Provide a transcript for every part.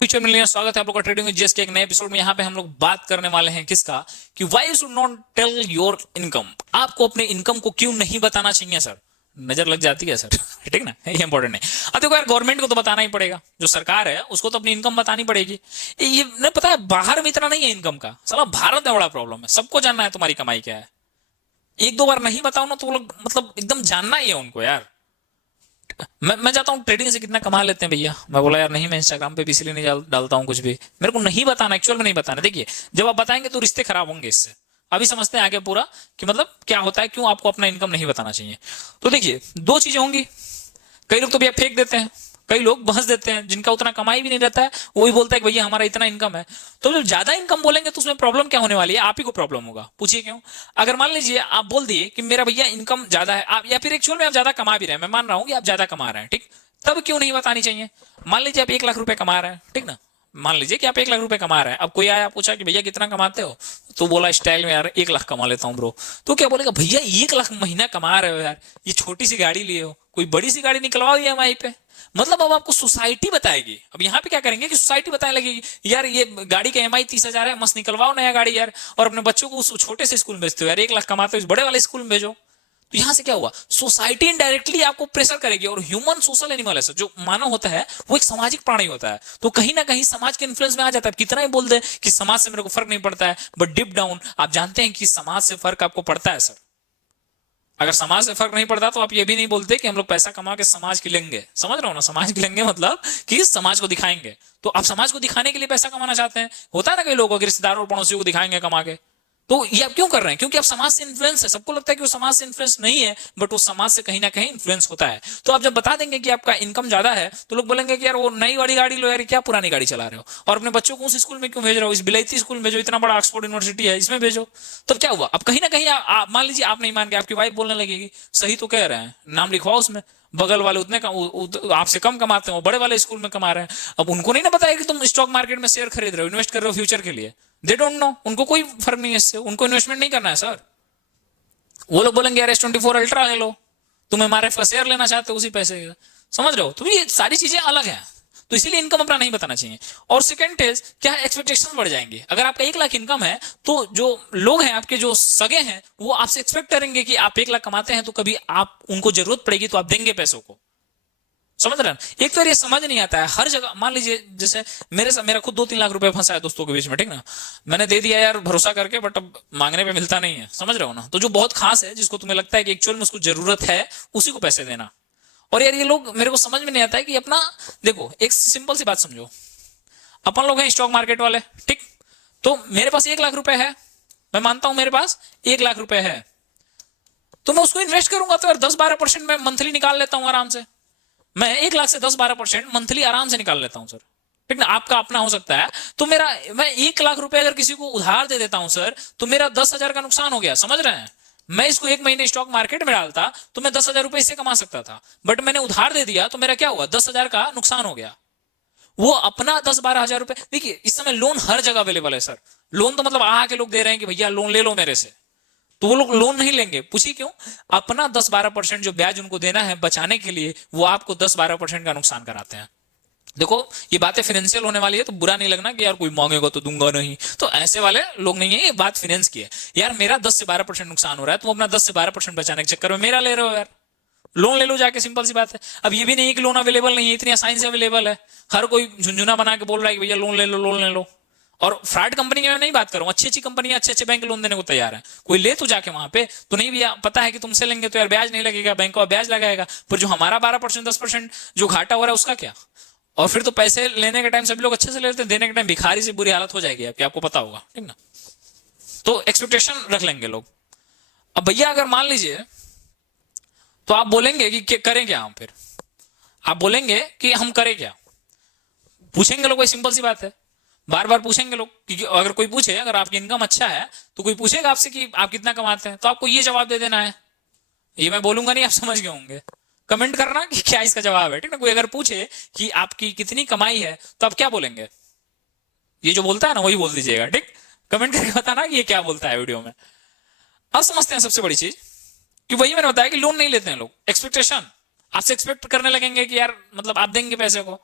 Future millionaire, स्वागत है आप लोग का ट्रेडिंग विद जेस के एक नए एपिसोड में। यहाँ पे हम लोग बात करने वाले हैं किसका कि why you should not tell your income. आपको अपने इनकम को क्यों नहीं बताना चाहिए सर। नजर लग जाती है सर ठीक ना, ये इंपॉर्टेंट है। अब देखो यार, गवर्नमेंट को तो बताना ही पड़ेगा, जो सरकार है उसको तो अपनी इनकम बतानी पड़ेगी। ये नहीं पता है, बाहर में इतना नहीं है इनकम का, साला भारत में बड़ा प्रॉब्लम है। सबको जानना है तुम्हारी कमाई क्या है। एक दो बार नहीं बताओ ना तो वो लोग मतलब एकदम जानना ही है उनको यार। मैं जाता हूँ ट्रेडिंग से कितना कमा लेते हैं भैया। मैं बोला यार नहीं, मैं इंस्टाग्राम पे भी इसलिए नहीं डालता हूँ कुछ भी, मेरे को नहीं बताना, एक्चुअल में नहीं बताना। देखिए, जब आप बताएंगे तो रिश्ते खराब होंगे इससे। अभी समझते हैं आगे पूरा कि मतलब क्या होता है, क्यों आपको अपना इनकम नहीं बताना चाहिए। तो देखिए, दो चीजें होंगी। कई लोग तो भैया फेंक देते हैं, कई लोग बहस देते हैं, जिनका उतना कमाई भी नहीं रहता है, वो भी बोलता है कि भैया हमारा इतना इनकम है। तो जब ज्यादा इनकम बोलेंगे तो उसमें प्रॉब्लम क्या होने वाली है, आप ही को प्रॉब्लम होगा। पूछिए क्यों। अगर मान लीजिए आप बोल दिए कि मेरा भैया इनकम ज्यादा है, आप या फिर एक्चुअल में आप ज्यादा कमा भी रहे हैं, मैं मान रहा हूं कि आप ज्यादा कमा रहे हैं, ठीक, तब क्यों नहीं बतानी चाहिए। मान लीजिए आप 1 लाख रुपए कमा रहे हैं, ठीक ना। मान लीजिए कि आप 1 लाख रुपए कमा रहे हैं। अब कोई आया पूछा कि भैया कितना कमाते हो, तो बोला स्टाइल में यार 1 लाख कमा लेता हूँ ब्रो। तो क्या बोलेगा, भैया 1 लाख महीना कमा रहे हो यार, ये छोटी सी गाड़ी लिए हो, कोई बड़ी सी गाड़ी निकलवाओ ईएमआई पे। मतलब अब आपको सोसाइटी बताएगी। अब यहाँ पे क्या करेंगे कि सोसाइटी बताने लगेगी, यार ये गाड़ी का ईएमआई 30,000 है, मस्त निकलवाओ नया गाड़ी यार। और अपने बच्चों को उस छोटे से स्कूल में भेजते हो यार, 1 लाख कमाते हो इस बड़े वाले स्कूल में भेजो। तो यहां से क्या हुआ, सोसाइटी इनडायरेक्टली आपको प्रेशर करेगी। और ह्यूमन सोशल एनिमल है सर, जो मानव होता है वो एक सामाजिक प्राणी होता है। तो कहीं ना कहीं समाज के इन्फ्लुएंस में आ जाता है। कितना ही बोल दे कि समाज से मेरे को फर्क नहीं पड़ता है, बट डीप डाउन आप जानते हैं कि समाज से फर्क आपको पड़ता है सर। अगर समाज से फर्क नहीं पड़ता तो आप ये भी नहीं बोलते कि हम लोग पैसा कमा के समाज खिलेंगे। समझ रहे हो ना, समाज खिलेंगे मतलब कि समाज को दिखाएंगे। तो आप समाज को दिखाने के लिए पैसा कमाना चाहते हैं। होता है ना कई लोगों के रिश्तेदारों और पड़ोसियों को दिखाएंगे कमा के। तो ये आप क्यों कर रहे हैं, क्योंकि आप समाज से इन्फ्लुएंस है। सबको लगता है कि वो समाज से इन्फ्लुएंस नहीं है, बट वो समाज से कहीं ना कहीं इन्फ्लुएंस होता है। तो आप जब बता देंगे कि आपका इनकम ज्यादा है तो लोग बोलेंगे कि यार वो नई वाली गाड़ी लो यार, क्या पुरानी गाड़ी चला रहे हो, और अपने बच्चों को उस स्कूल में क्यों भेज रहे हो, इस बिलायती स्कूल में भेजो, इतना बड़ा ऑक्सफोर्ड यूनिवर्सिटी है इसमें भेजो। तब क्या हुआ, अब कहीं ना कहीं मान लीजिए आप नहीं मान के आपकी वाइफ बोलने लगेगी, सही तो कह रहे हैं, नाम लिखवाओ उसमें। बगल वाले उतने आपसे कम कमाते हो, बड़े वाले स्कूल में कमा रहे हैं। अब उनको नहीं ना पता है कि तुम स्टॉक मार्केट में शेयर खरीद रहे हो, इन्वेस्ट कर रहे हो फ्यूचर के लिए। दे डोंट नो, उनको कोई फर्क नहीं है इससे, उनको इन्वेस्टमेंट नहीं करना है सर। वो लोग बोलेंगे यार S24 अल्ट्रा ले लो, तुम MRF का शेयर लेना चाहते हो उसी पैसे का। समझ रहे हो, तो ये सारी चीजें अलग हैं। तो इसीलिए इनकम अपना नहीं बताना चाहिए। और सेकंड इज क्या है, एक्सपेक्टेशन बढ़ जाएंगे। अगर आपका 1 लाख इनकम है तो जो लोग हैं आपके, जो सगे हैं, वो आपसे एक्सपेक्ट करेंगे कि आप 1 लाख कमाते हैं तो कभी आप उनको जरूरत पड़ेगी तो आप देंगे पैसों को। समझ रहे हैं। एक तो ये समझ नहीं आता है हर जगह। मान लीजिए जैसे मेरा खुद 2-3 लाख रुपए फंसा है दोस्तों के बीच में, ठीक ना। मैंने दे दिया यार भरोसा करके, बट अब मांगने पे मिलता नहीं है। समझ रहे हो ना। तो जो बहुत खास है, जिसको तुम्हें लगता है कि एक्चुअल में उसको जरूरत है, उसी को पैसे देना। और यार ये लोग, मेरे को समझ में नहीं आता है कि अपना, देखो एक सिंपल सी बात समझो। अपन लोग हैं स्टॉक मार्केट वाले, ठीक। तो मेरे पास 1 लाख रुपए है, मैं मानता हूं मेरे पास 1 लाख रुपए है, तो मैं उसको इन्वेस्ट करूंगा तो यार 10-12% मैं मंथली निकाल लेता हूं आराम से। मैं 1 लाख से 10-12% मंथली आराम से निकाल लेता हूं सर, ठीक ना। आपका अपना हो सकता है। तो मेरा, मैं 1 लाख रुपए अगर किसी को उधार दे देता हूं सर, तो मेरा 10,000 का नुकसान हो गया। समझ रहे हैं। मैं इसको 1 महीने स्टॉक मार्केट में डालता तो मैं 10,000 रुपए इससे कमा सकता था, बट मैंने उधार दे दिया तो मेरा क्या हुआ, 10,000 का नुकसान हो गया। वो अपना 10-12 हजार रुपए, देखिए इस समय लोन हर जगह अवेलेबल है सर। लोन तो मतलब के लोग दे रहे हैं कि भैया लोन ले लो मेरे से। तो वो लोग लोन नहीं लेंगे, पूछिए क्यों। अपना 10-12% जो ब्याज उनको देना है बचाने के लिए, वो आपको 10-12% का नुकसान कराते हैं। देखो, ये बातें फाइनेंशियल होने वाली है तो बुरा नहीं लगना कि यार कोई मांगेगा तो दूंगा नहीं, तो ऐसे वाले लोग नहीं है। ये बात फाइनेंस की है। यार मेरा 10 से 12% नुकसान हो रहा है, तुम अपना 10 से 12% बचाने के चक्कर में मेरा ले रहे हो यार। लोन ले लो जाके, सिंपल सी बात है। अब ये भी नहीं है कि लोन अवेलेबल नहीं है, इतनी आसानी से अवेलेबल है। हर कोई झुंझुना बना के बोल रहा है कि भैया लोन ले लो, लोन ले लो। और फ्रॉड कंपनी की मैं नहीं बात कर रहा हूँ, अच्छी अच्छी कंपनियां, अच्छे अच्छे बैंक लोन देने को तैयार है। कोई ले तो जाके वहां पे, तो नहीं भैया पता है कि तुमसे लेंगे तो यार ब्याज नहीं लगेगा, बैंक का ब्याज लगाएगा, पर जो हमारा 12% 10% जो घाटा हो रहा है उसका क्या। और फिर तो पैसे लेने के टाइम सभी लोग अच्छे से लेते हैं, देने के टाइम भिखारी से बुरी हालत हो जाएगी आपकी, आपको पता होगा, ठीक ना। तो एक्सपेक्टेशन रख लेंगे लोग। अब भैया अगर मान लीजिए, तो आप बोलेंगे कि करें क्या हम फिर। आप बोलेंगे कि हम करें क्या, पूछेंगे लोग, कोई सिंपल सी बात है। बार बार पूछेंगे लोग, क्योंकि अगर कोई पूछे, अगर आपकी इनकम अच्छा है तो कोई पूछेगा आपसे कि आप कितना कमाते हैं, तो आपको ये जवाब दे देना है। ये मैं बोलूंगा नहीं, आप समझ गए होंगे। कमेंट करना कि क्या इसका जवाब है, ठीक ना। कोई अगर पूछे कि आपकी कितनी कमाई है तो आप क्या बोलेंगे। ये जो बोलता है ना वही बोल दीजिएगा, ठीक। कमेंट करके बताना कि ये क्या बोलता है वीडियो में। अब समझते हैं सबसे बड़ी चीज, कि वही मैंने बताया कि लोन नहीं लेते हैं लोग। एक्सपेक्टेशन, आपसे एक्सपेक्ट करने लगेंगे कि यार मतलब आप देंगे पैसे को।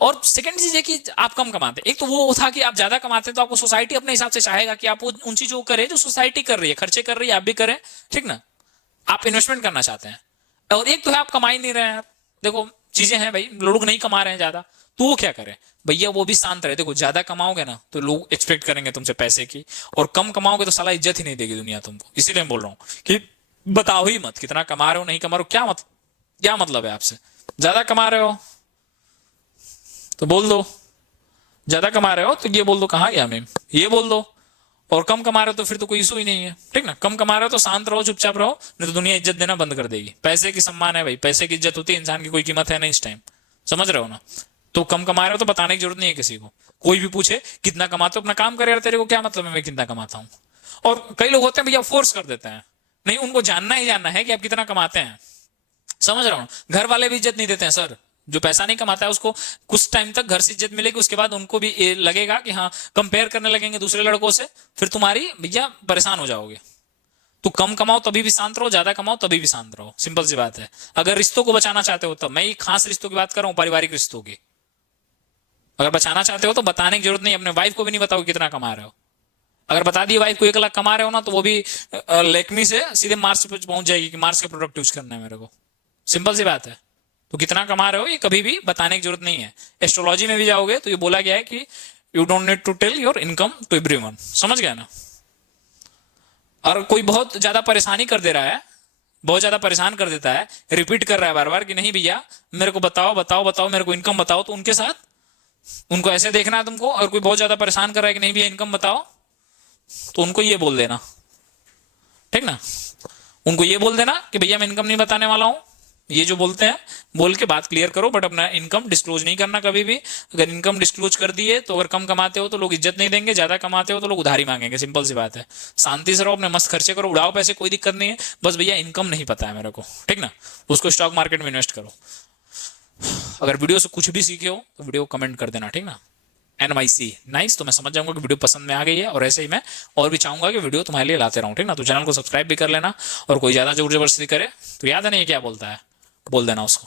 और सेकंड चीज है कि आप कम कमाते हैं। एक तो वो था कि आप ज्यादा कमाते हैं तो आपको सोसाइटी अपने हिसाब से चाहेगा कि आप उन चीजों को करें जो सोसाइटी कर रही है, खर्चे कर रही है, आप भी करें, ठीक ना। आप इन्वेस्टमेंट करना चाहते हैं। और एक तो है आप कमा ही नहीं रहे हैं। देखो चीजें हैं भाई, लोग नहीं कमा रहे हैं ज्यादा, तो वो क्या करें भैया, वो भी शांत रहे। देखो ज्यादा कमाओगे ना तो लोग एक्सपेक्ट करेंगे तुमसे पैसे की, और कम कमाओगे तो साला इज्जत ही नहीं देगी दुनिया तुमको। इसीलिए मैं बोल रहा हूँ कि बताओ ही मत कितना कमा रहे हो, नहीं कमा रहे हो, क्या मतलब है आपसे। ज्यादा कमा रहे हो तो बोल दो, ज्यादा कमा रहे हो तो ये बोल दो कहाँ गया मैम, ये बोल दो। और कम कमा रहे हो तो फिर तो कोई इशू ही नहीं है, ठीक ना। कम कमा रहे हो तो शांत रहो, चुपचाप रहो, नहीं तो दुनिया इज्जत देना बंद कर देगी। पैसे की सम्मान है भाई, पैसे की इज्जत होती है, इंसान की कोई कीमत है नहीं इस टाइम, समझ रहे हो ना। तो कम कमा रहे हो तो बताने की जरूरत नहीं है किसी को। कोई भी पूछे कितना कमाते हो, अपना काम करे यार, तेरे को क्या मतलब है मैं कितना कमाता हूँ। और कई लोग होते हैं भैया फोर्स कर देते हैं, नहीं उनको जानना ही जानना है कि आप कितना कमाते हैं, समझ रहा हूँ। घर वाले भी इज्जत नहीं देते हैं सर, जो पैसा नहीं कमाता है उसको कुछ टाइम तक घर से इज्जत मिलेगी, उसके बाद उनको भी ये लगेगा कि हाँ, कंपेयर करने लगेंगे दूसरे लड़कों से, फिर तुम्हारी भैया परेशान हो जाओगे। तो कम कमाओ तभी भी शांत रहो, ज्यादा कमाओ तभी भी शांत रहो, सिंपल सी बात है। अगर रिश्तों को बचाना चाहते हो तब, मैं ये खास रिश्तों की बात कर रहा हूँ, पारिवारिक रिश्तों की। अगर बचाना चाहते हो तो बताने की जरूरत नहीं, अपने वाइफ को भी नहीं बताओ कितना कमा रहे हो। अगर बता दिए वाइफ को 1 लाख कमा रहे हो ना, तो वो भी लेकमी से सीधे मार्स पे पहुंच जाएगी कि मार्स का प्रोडक्ट यूज करना है मेरे को, सिंपल सी बात है। तो कितना कमा रहे हो ये कभी भी बताने की जरूरत नहीं है। एस्ट्रोलॉजी में भी जाओगे तो ये बोला गया है कि you don't need to tell your income to everyone, समझ गया ना। और कोई बहुत ज्यादा परेशानी कर दे रहा है, बहुत ज्यादा परेशान कर देता है, रिपीट कर रहा है बार बार कि नहीं भैया मेरे को बताओ बताओ बताओ, मेरे को इनकम बताओ, तो उनके साथ उनको ऐसे देखना है तुमको। और कोई बहुत ज्यादा परेशान कर रहा है कि नहीं भैया इनकम बताओ, तो उनको ये बोल देना, ठीक ना। उनको ये बोल देना कि भैया मैं इनकम नहीं बताने वाला हूं, ये जो बोलते हैं बोल के बात क्लियर करो, बट अपना इनकम डिस्क्लोज नहीं करना कभी भी। अगर इनकम डिस्क्लोज कर दिए तो अगर कम कमाते हो तो लोग इज्जत नहीं देंगे, ज्यादा कमाते हो तो लोग उधारी मांगेंगे, सिंपल सी बात है। शांति से रहो, अपने मस्त खर्चे करो, उड़ाओ पैसे, कोई दिक्कत नहीं है, बस भैया इनकम नहीं पता है मेरे को, ठीक ना। उसको स्टॉक मार्केट में इन्वेस्ट करो। अगर वीडियो से कुछ भी सीखे हो तो वीडियो को कमेंट कर देना, ठीक ना। NYC नाइस, तो मैं समझ जाऊंगा कि वीडियो पसंद में आ गई है, और ऐसे ही मैं और भी चाहूंगा कि वीडियो तुम्हारे लिए लाते रहूं, ठीक ना। तो चैनल को सब्सक्राइब भी कर लेना, और कोई ज्यादा जोर जबरदस्ती करे तो याद है नहीं क्या बोलता है, बोल देना उसको।